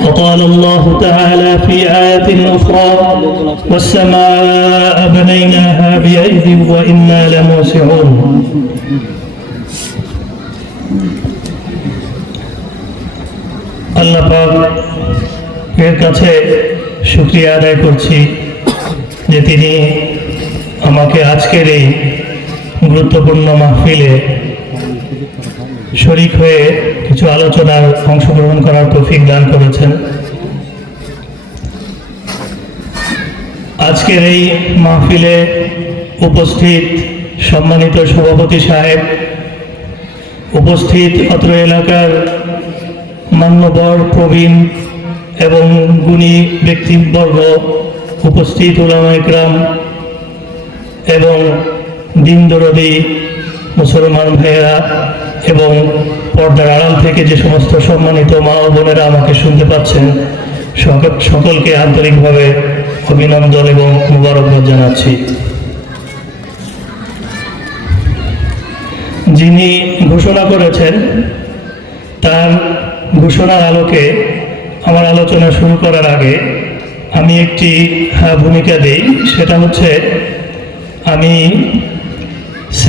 وقال الله تعالى في آية أخرى والسماء بنيناها بأيد وإنا لموسعون আল্লাহ পাক এর কাছে শুক্রিয়া আদায় করছি যে তিনি আমাকে আজকের এই গুরুত্বপূর্ণ মাহফিলে শরিক হয়ে কিছু আলোচনার অংশগ্রহণ করার তৌফিক দান করেছেন। আজকের এই মাহফিলে উপস্থিত সম্মানিত সভাপতি সাহেব, উপস্থিত অত্র এলাকার মান্যবর প্রবীণ এবং গুণী ব্যক্তিবর্গ, উপস্থিত ওলামা একরাম এবং দিন দরদি মুসলমান ভাইয়েরা এবং পর্দার আড়াল থেকে যে সমস্ত সম্মানিত মা ও বোনেরা আমাকে শুনতে পাচ্ছেন সকলকে আন্তরিকভাবে অভিনন্দন এবং মুবারকবাদ জানাচ্ছি। যিনি ঘোষণা করেছেন, তার ঘোষণার আলোকে আমার আলোচনা শুরু করার আগে আমি একটি ভূমিকা দিই, সেটা হচ্ছে আমি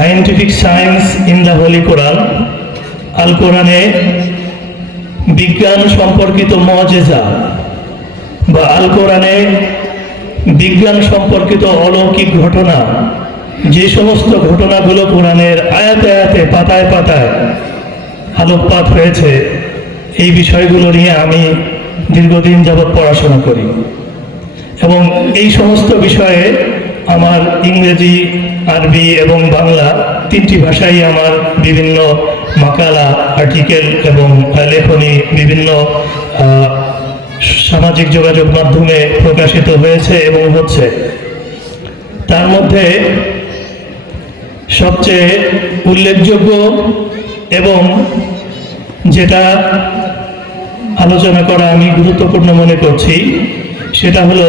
scientific science in the holy Quran আল কোরআনে বিজ্ঞান সম্পর্কিত মজেজা বা আল কোরআনে বিজ্ঞান সম্পর্কিত অলৌকিক ঘটনা যে সমস্ত ঘটনাগুলো কোরআনের আয়াতে আয়াতে পাতায় পাতায় আলোকপাত হয়েছে এই বিষয়গুলো নিয়ে আমি দীর্ঘদিন যাবৎ পড়াশোনা করি এবং এই সমস্ত বিষয়ে আমার ইংরেজি, আরবি এবং বাংলা তিনটি ভাষাই আমার বিভিন্ন মাকালা, আর্টিকেল এবং লেখনী বিভিন্ন সামাজিক যোগাযোগ মাধ্যমে প্রকাশিত হয়েছে এবং হচ্ছে। তার মধ্যে সবচেয়ে উল্লেখযোগ্য এবং যেটা আলোচনা করা আমি গুরুত্বপূর্ণ মনে করছি, সেটা হলো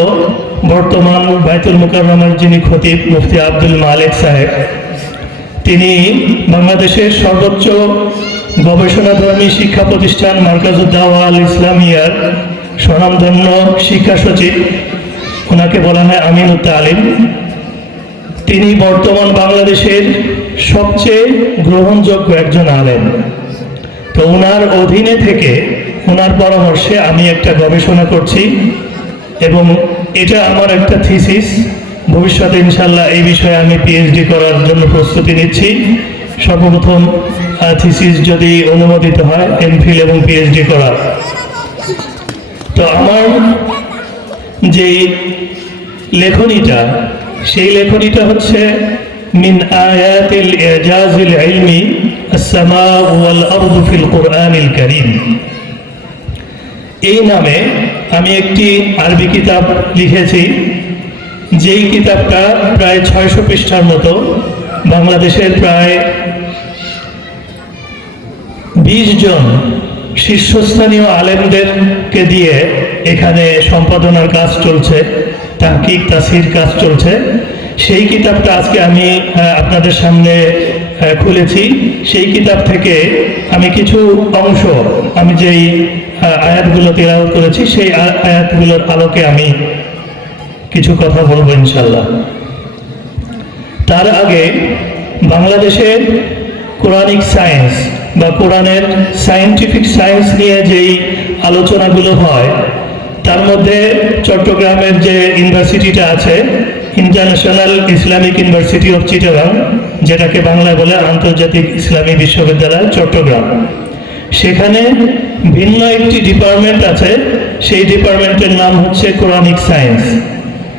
বর্তমান বাইতুল মুকাররমের যিনি খতিব মুফতি আব্দুল মালিক সাহেব, তিনি বাংলাদেশের সর্বোচ্চ গবেষণাধর্মী শিক্ষা প্রতিষ্ঠান মার্কাজুদ্দাওয়া আল ইসলামিয়ার স্বনামধন্য শিক্ষা সচিব, ওনাকে বলা হয় আমিনুত আলিম তিনি বর্তমান বাংলাদেশের সবচেয়ে গ্রহণযোগ্য একজন আলেম। তো ওনার অধীনে থেকে ওনার পরামর্শে আমি একটা গবেষণা করছি এবং এটা আমার একটা থিসিস ভবিষ্যতে ইনশাল্লাহ এই বিষয়ে আমি পিএইচডি করার জন্য প্রস্তুতি নিচ্ছি। সর্বপ্রথম থিসিস যদি অনুমোদিত হয় এমফিল এবং পিএইচডি করার। তো আমার যে লেখনীটা, সেই লেখনীটা হচ্ছে, মিন আয়াতিল এজাজিল ইলমি আসসামা ওয়াল আরদু ফিল কোরআনিল কারীম। এই নামে আমি একটি আরবি কিতাব লিখেছি, যেই কিতাবটা প্রায় ছয়শো পৃষ্ঠার মতো, বাংলাদেশের প্রায় বিশ জন শীর্ষস্থানীয় আলেমদেরকে দিয়ে এখানে সম্পাদনার কাজ চলছে, তাহকিক, তাসির কাজ চলছে। সেই কিতাবটা আজকে আমি আপনাদের সামনে খুলেছি। সেই কিতাব থেকে আমি কিছু অংশ, আমি যেই আয়াতগুলো তেলাওয়াত করেছি, সেই আয়াতগুলোর আলোকে আমি কিছু কথা বলব ইনশাল্লাহ তার আগে বাংলাদেশের কোরআনিক সায়েন্স বা কোরআনের সায়েন্টিফিক সায়েন্স নিয়ে যেই আলোচনাগুলো হয়, তার মধ্যে চট্টগ্রামের যে ইউনিভার্সিটিটা আছে, international Islamic university of Chittagong, যেটাকে বাংলায় বলে আন্তর্জাতিক ইসলামী বিশ্ববিদ্যালয় চট্টগ্রাম। সেখানে ভিন্ন একটি ডিপার্টমেন্ট আছে, সেই ডিপার্টমেন্টের নাম হচ্ছে কোরআনিক সায়েন্স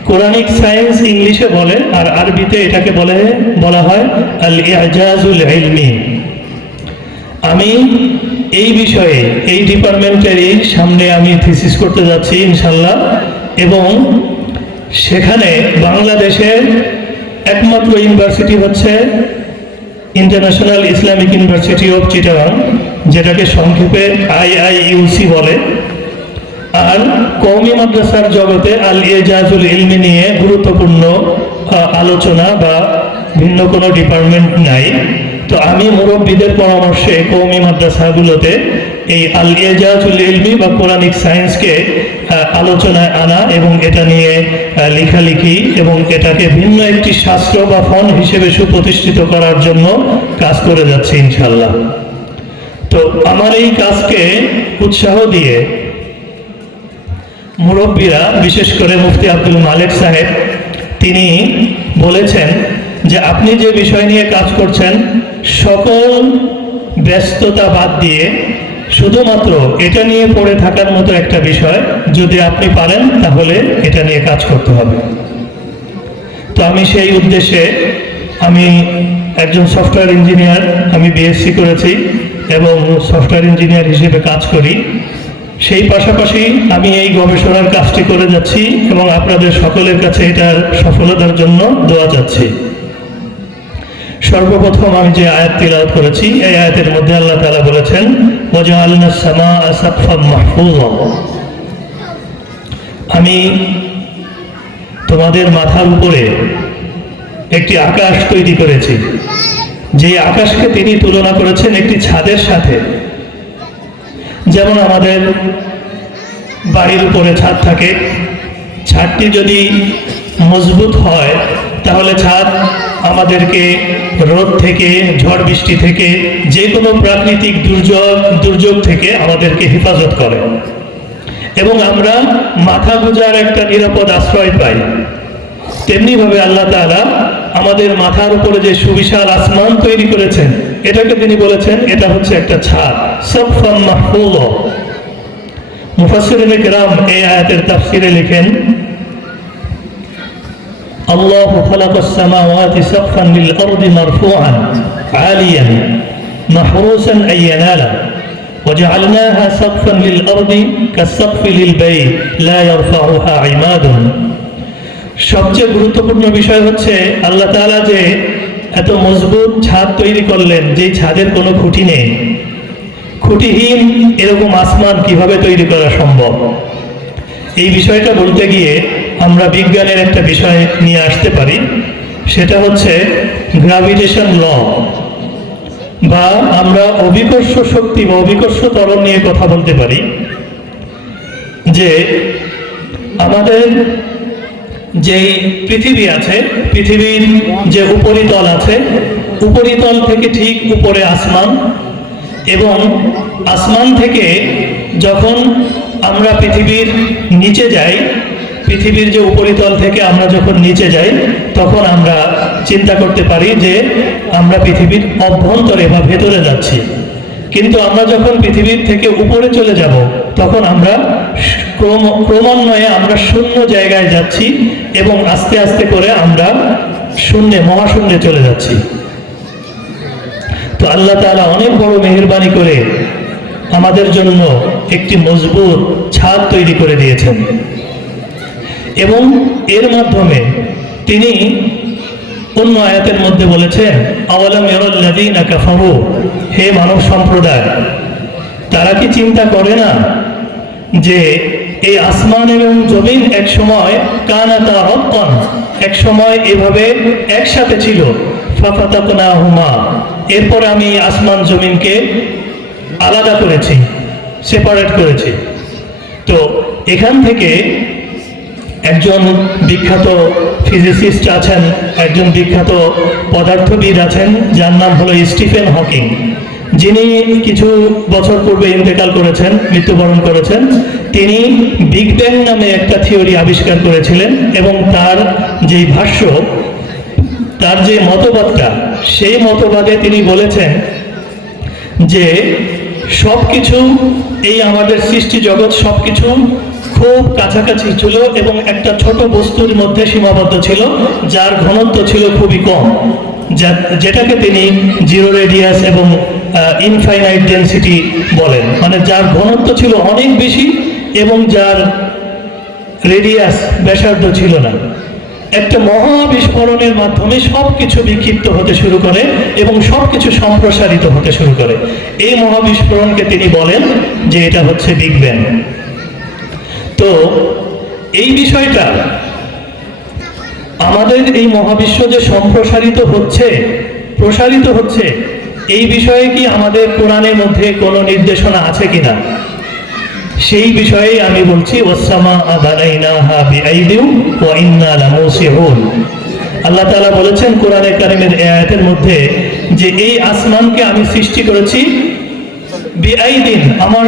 কোরআনিক সায়েন্স ইংলিশে বলে, আর আরবিতে এটাকে বলে, বলা হয় আল ইজাজুল ইলমি। আমি এই বিষয়ে, এই ডিপার্টমেন্টেরই সামনে আমি থিসিস করতে যাচ্ছি ইনশাল্লাহ এবং সেখানে বাংলাদেশের একমাত্র ইউনিভার্সিটি হচ্ছে international Islamic university of Chittagong যেটাকে সংক্ষেপে আইআইইউসি বলে। আর কৌমি মাদ্রাসার জগতে আল এজাজুল ইলমি নিয়ে গুরুত্বপূর্ণ আলোচনা বা ভিন্ন কোনো ডিপার্টমেন্ট নাই। তো আমি মুরব্বীদের পরামর্শে কৌমি মাদ্রাসাগুলোতে এই আল এজাজুল ইলমি বা কোরআনিক সায়েন্সকে আলোচনায় আনা এবং এটা নিয়ে লেখালেখি এবং এটাকে ভিন্ন একটি শাস্ত্র বা ফন হিসেবে সুপ্রতিষ্ঠিত করার জন্য কাজ করে যাচ্ছে ইনশাল্লাহ তো আমার এই কাজকে উৎসাহ দিয়ে মুরব্বীরা, বিশেষ করে মুফতি আব্দুল মালিক সাহেব, তিনি বলেছেন যে আপনি যে বিষয় নিয়ে কাজ করছেন, সকল ব্যস্ততা বাদ দিয়ে শুধুমাত্র এটা নিয়ে পড়ে থাকার মতো একটা বিষয় যদি আপনি পারেন, তাহলে এটা নিয়ে কাজ করতে হবে। তো আমি সেই উদ্দেশ্যে আমি একজন সফটওয়্যার ইঞ্জিনিয়ার, আমি বিএসসি করেছি। এবং সফটওয়্যার ইঞ্জিনিয়ার হিসেবে কাজ করি। সেই পাশাপাশি আমি এই গবেষণার কাজটি করে যাচ্ছি এবং আপনাদের সকলের কাছে এটার সফলতার জন্য দোয়া চাচ্ছি সর্বপ্রথম আমি যে আয়াত তিলাওয়াত করেছি, এই আয়াতের মধ্যে আল্লাহ তাআলা বলেছেন আমি তোমাদের মাথার উপরে একটি আকাশ তৈরি করেছি। যে আকাশকে তিনি তুলনা করেছেন একটি ছাদের সাথে। যেমন আমাদের বাড়ির উপরে ছাদ থাকে, ছাদটি যদি মজবুত হয়, তাহলে ছাদ আমাদেরকে রোদ থেকে, ঝড় বৃষ্টি থেকে, যে কোনো প্রাকৃতিক দুর্যোগ দুর্যোগ থেকে আমাদেরকে হেফাজত করে। এবং আমরা মাথা গোজার একটা নিরাপদ আশ্রয় পাই। তেমনিভাবে আল্লাহ তাআলা আমাদের মাথার উপরে যে সুবিশাল আসমান তৈরি করেছেন এটাকে তিনি বলেছেন এটা হচ্ছে একটা ছাদ সফাম মাহফুজ মুফাসসিরিনে কেরাম এই আয়াতের তাফসিরে লিখেন الله خلق السماوات سقفا للأرض مرفوعا عاليا محروسا أن ينالا وجعلناها سقفا للأرض كالسقف للبيت لا يرفعها عماد সবচেয়ে গুরুত্বপূর্ণ বিষয় হচ্ছে আল্লাহ তাআলা যে এত মজবুত ছাদ তৈরি করলেন যে ছাদের কোনো খুঁটি নেই। খুঁটিহীন এরকম আসমান কীভাবে তৈরি করা সম্ভব? এই বিষয়টা বলতে গিয়ে আমরা বিজ্ঞানের একটা বিষয় নিয়ে আসতে পারি, সেটা হচ্ছে গ্রাভিটেশন ল বা আমরা অভিকর্ষ শক্তি বা অভিকর্ষ ত্বরণ নিয়ে কথা বলতে পারি, যে আমাদের যে পৃথিবী আছে, পৃথিবীর যে উপরিতল আছে, উপরিতল থেকে ঠিক উপরে আসমান এবং আসমান থেকে যখন আমরা পৃথিবীর নিচে যাই, পৃথিবীর যে উপরিতল থেকে আমরা যখন নিচে যাই, তখন আমরা চিন্তা করতে পারি যে আমরা পৃথিবীর অভ্যন্তরে বা ভেতরে যাচ্ছি। কিন্তু আমরা যখন পৃথিবীর থেকে উপরে চলে যাব, তখন আমরা ক্রম, ক্রমান্বয়ে আমরা শূন্য জায়গায় যাচ্ছি এবং আস্তে আস্তে করে আমরা শূন্যে, মহাশূন্যে চলে যাচ্ছি। তো আল্লাহ তাআলা অনেক বড় মেহেরবানি করে আমাদের জন্য একটি মজবুত ছাদ তৈরি করে দিয়েছেন। এবং এর মাধ্যমে তিনি অন্য আয়াতের মধ্যে কাফারু? হে মানব সম্প্রদায়, তারা কি চিন্তা করে না যে এই আসমান এবং জমিন এক সময় কানাতা রত্তন এক সময় এভাবে একসাথে ছিল? ফাফাতাকনাহুমা। এরপর আমি আসমান জমিনকে আলাদা করেছি, সেপারেট করেছি। তো এখান থেকে একজন বিখ্যাত ফিজিসিস্ট আছেন, একজন বিখ্যাত পদার্থবিদ আছেন, যার নাম হলো স্টিফেন হকিং। যিনি কিছু বছর পূর্বে ইন্তেকাল করেছেন, মৃত্যুবরণ করেছেন। তিনি বিগ ব্যাং নামে একটা থিওরি আবিষ্কার করেছিলেন এবং তার যেই ভাষ্য, তার যে মতবাদটা, সেই মতবাদে তিনি বলেছেন যে সব কিছু এই আমাদের সৃষ্টি জগৎ সব কিছু খুব কাছাকাছি ছিল এবং একটা ছোট বস্তুর মধ্যে সীমাবদ্ধ ছিল, যার ঘনত্ব ছিল খুবই কম যেটাকে তিনি জিরো রেডিয়াস এবং ইনফাইনাইট ডেন্সিটি বলেন। মানে যার ঘনত্ব ছিল অনেক বেশি এবং যার রেডিয়াস ব্যাসার্ধ ছিল না। একটা মহাবিস্ফোরণের মাধ্যমে সব কিছু বিক্ষিপ্ত হতে শুরু করে এবং সব কিছু সম্প্রসারিত হতে শুরু করে। এই মহাবিস্ফোরণকে তিনি বলেন যে এটা হচ্ছে বিগ ব্যাং। তো এই বিষয়টা আমাদের এই মহাবিশ্ব যে সম্প্রসারিত হচ্ছে, প্রসারিত হচ্ছে, এই বিষয়ে কি আমাদের কোরআনের মধ্যে কোনো নির্দেশনা আছে কিনা? সেই বিষয়ে আমি বলছি লামুসিউন আল্লাহ তাআলা বলেছেন কোরআনে কারিমের আয়াতের মধ্যে যে এই আসমানকে আমি সৃষ্টি করেছি আমার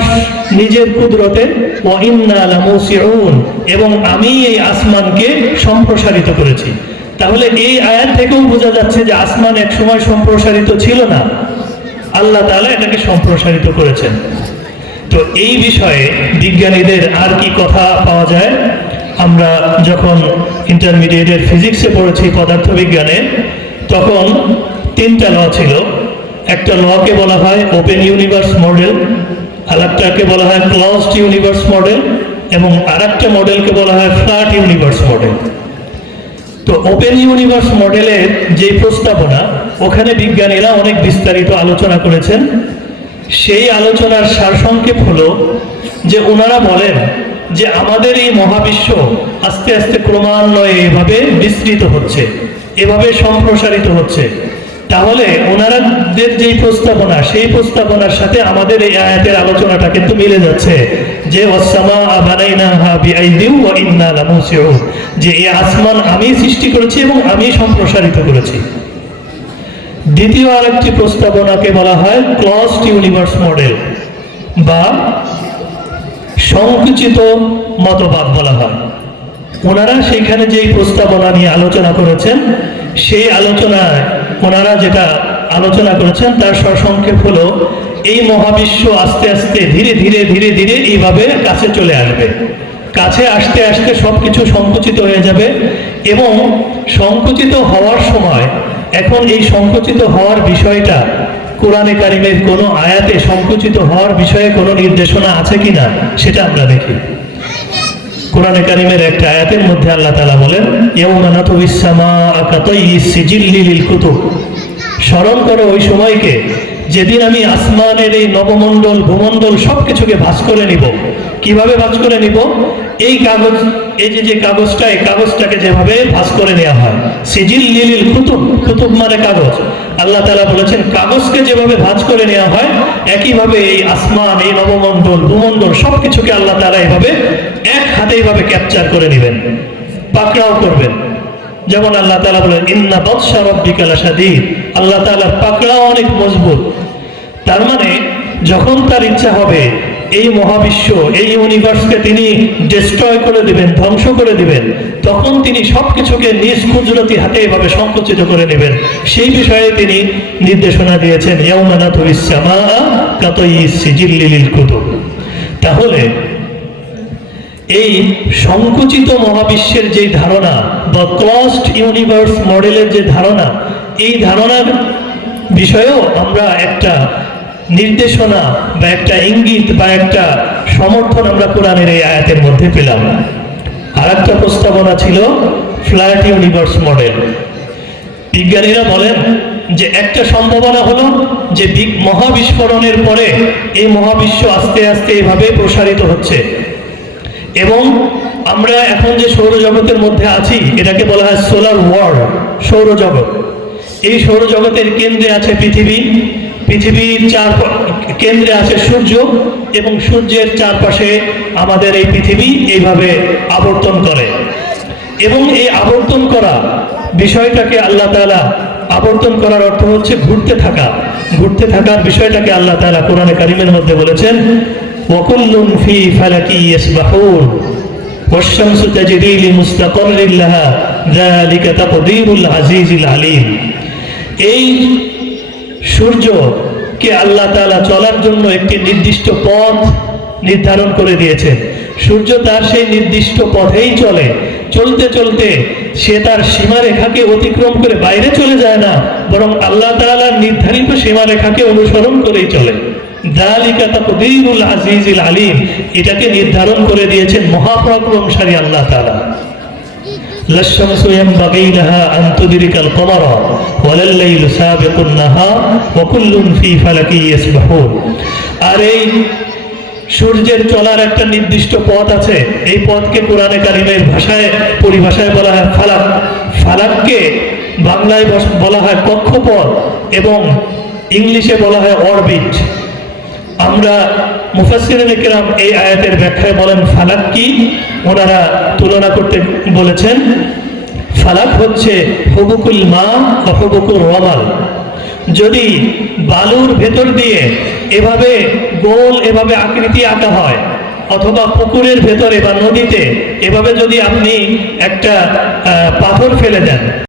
নিজের কুদরতে ওয়া ইন্না লামুসিউন, এবং আমি এই আসমানকে সম্প্রসারিত করেছি। তাহলে এই আয়াত থেকেও বোঝা যাচ্ছে যে আসমান এক সময় সম্প্রসারিত ছিল না। আল্লাহ তাআলা এটাকে সম্প্রসারিত করেছেন। তো এই বিষয়ে বিজ্ঞানীদের আর কি কথা পাওয়া যায়? আমরা যখন ইন্টারমিডিয়েটের ফিজিক্সে পড়েছি পদার্থবিজ্ঞানে, তখন তিনটা ল ছিল। একটা লকে বলা হয় ওপেন ইউনিভার্স মডেল, আরেকটাকে বলা হয় ক্লসড ইউনিভার্স মডেল, এবং আরেকটা মডেলকে বলা হয় ফ্ল্যাট ইউনিভার্স মডেল। তো ওপেন ইউনিভার্স মডেলের যে প্রস্তাবনা, ওখানে বিজ্ঞানীরা অনেক বিস্তারিত আলোচনা করেছেন। সেই আলোচনার সারসংক্ষেপ হলো যে ওনারা বলেন যে আমাদের এই মহাবিশ্ব আস্তে আস্তে ক্রমান্বয়ে এভাবে বিস্তৃত হচ্ছে, এভাবে সম্প্রসারিত হচ্ছে। তাহলে ওনারাদের যেই প্রস্তাবনা, সেই প্রস্তাবনার সাথে আমাদের এই আয়াতের আলোচনাটা কিন্তু মিলে যাচ্ছে। যে যে, এই আসমান আমি সৃষ্টি করেছি এবং আমি সম্প্রসারিত করেছি। দ্বিতীয় আরেকটি প্রস্তাবনাকে বলা হয় ক্লসড ইউনিভার্স মডেল বা সংকুচিত মতবাদ বলা হয়। ওনারা সেইখানে যেই প্রস্তাবনা নিয়ে আলোচনা করেছেন সেই আলোচনায় ওনারা যেটা আলোচনা করেছেন, তার সসংক্ষেপ হলো, এই মহাবিশ্ব আস্তে আস্তে ধীরে ধীরে ধীরে ধীরে এইভাবে কাছে চলে আসবে। কাছে আসতে আসতে সবকিছু সংকুচিত হয়ে যাবে এবং সংকুচিত হওয়ার সময়, এখন এই সংকুচিত হওয়ার বিষয়টা কোরআনে কারিমের কোনো আয়াতে সংকুচিত হওয়ার বিষয়ে কোনো নির্দেশনা আছে কিনা সেটা আমরা দেখি। কোরআনে কারিমের একটা আয়াতের মধ্যে আল্লাহ তালা বলেন কুতুব। স্মরণ করো ওই সময়কে যেদিন আমি আসমানের এই নবমণ্ডল, ভূমণ্ডল সবকিছুকে ভাঁজ করে নিব। কীভাবে ভাঁজ করে নিব? এই কাগজ, এই যে যে কাগজটা, এই কাগজটাকে যেভাবে ভাঁজ করে নেওয়া হয় সিজিল লিলিল কুতুব কুতুব মানে কাগজ। আল্লাহ তালা বলেছেন, কাগজকে যেভাবে ভাঁজ করে নেওয়া হয়, একইভাবে এই আসমান, এই নবমণ্ডল, ভূমণ্ডল সবকিছুকে আল্লাহ তাআলা এভাবে এক হাতে এইভাবে ক্যাপচার করে নেবেন, পাকড়াও করবেন। যেমন আল্লাহ তালা বলেন, ইন্না বাদশা রাব্বিকা লাশাদীদ। আল্লাহ তাআলার পাকড়াও অনেক মজবুত। তার মানে যখন তার ইচ্ছা হবে এই মহাবিশ্ব, এই ইউনিভার্সকে তিনি ডিস্ট্রয় করে দিবেন, ধ্বংস করে দিবেন। তখন তিনি সবকিছুকে নিজ কুদরতি হাতে এভাবে সংকুচিত করে নেবেন। সেই বিষয়ে তিনি নির্দেশনা দিয়েছেন ইয়াউমানা তুবিস সামা কাতাইয়িস সিজিল্লি কুতুব। তাহলে, এই সংকুচিত মহাবিশ্বের যে ধারণা বা ক্লসড ইউনিভার্স মডেলের যে ধারণা, এই ধারণার বিষয়েও আমরা একটা নির্দেশনা বা একটা ইঙ্গিত বা একটা সমর্থন আমরা কোরআনের এই আয়াতের মধ্যে পেলাম। আর একটা প্রস্তাবনা ছিল ফ্ল্যাট ইউনিভার্স মডেল। বিজ্ঞানীরা বলেন যে একটা সম্ভাবনা হলো যে মহাবিস্ফোরণের পরে এই মহাবিশ্ব আস্তে আস্তে এভাবে প্রসারিত হচ্ছে। এবং আমরা এখন যে সৌরজগতের মধ্যে আছি, এটাকে বলা হয় সোলার ওয়ার্ল্ড সৌরজগৎ। এই সৌরজগতের কেন্দ্রে আছে পৃথিবী। পৃথিবীর চার কেন্দ্রে আছে সূর্য এবং সূর্যের চারপাশে আমাদের এই পৃথিবী এইভাবে আবর্তন করে এবং এই আবর্তন করা বিষয়টাকে আল্লাহ তাআলা আবর্তন করার অর্থ হচ্ছে ঘুরতে থাকা ঘুরতে থাকার বিষয়টাকে আল্লাহ তাআলা কোরআনে কারিমের মধ্যে বলেছেন ওয়াকুল্লুন ফি ফালাকি ইয়াসবাহুন والشمس تجري لمستقر لها ذلك تقدير العزيز العليم এই সূর্যকে আল্লাহ তাআলা চলার জন্য একটি নির্দিষ্ট পথ নির্ধারণ করে দিয়েছেন সূর্য তার সেই নির্দিষ্ট পথেই চলে। চলতে চলতে সে তার সীমারেখাকে অতিক্রম করে বাইরে চলে যায় না, বরং আল্লাহ তাআলার নির্ধারিত সীমারেখাকে অনুসরণ করেই চলে। আজিজিল আলিম এটাকে নির্ধারণ করে দিয়েছেন মহাপরাক্রমশালী আল্লাহ তাআলা। لا الشمس ينبغي لها أن تدرك القمر ولا الليل سابق النهار وكل في فلك يسبحون আর এই সূর্যের চলার একটা নির্দিষ্ট পথ আছে এই পথকে কোরআনে কারিমের ভাষায় পরিভাষায় বলা হয় ফালাক ফালাককে বাংলায় বস- বলা হয় কক্ষপথ এবং ইংলিশে বলা হয় অরবিট আমরা মুফাসসিরিন ইকরাম এই আয়াতের ব্যাখ্যায় বলেন, ফালাক কি? ওনারা তুলনা করতে বলেছেন, ফালাক হচ্ছে হুবুকুল মা বা হুবুকুল রমাল। যদি বালুর ভেতর দিয়ে এভাবে গোল, এভাবে আকৃতি আঁকা হয়, অথবা পুকুরের ভেতরে বা নদীতে এভাবে যদি আপনি একটা পাথর ফেলে দেন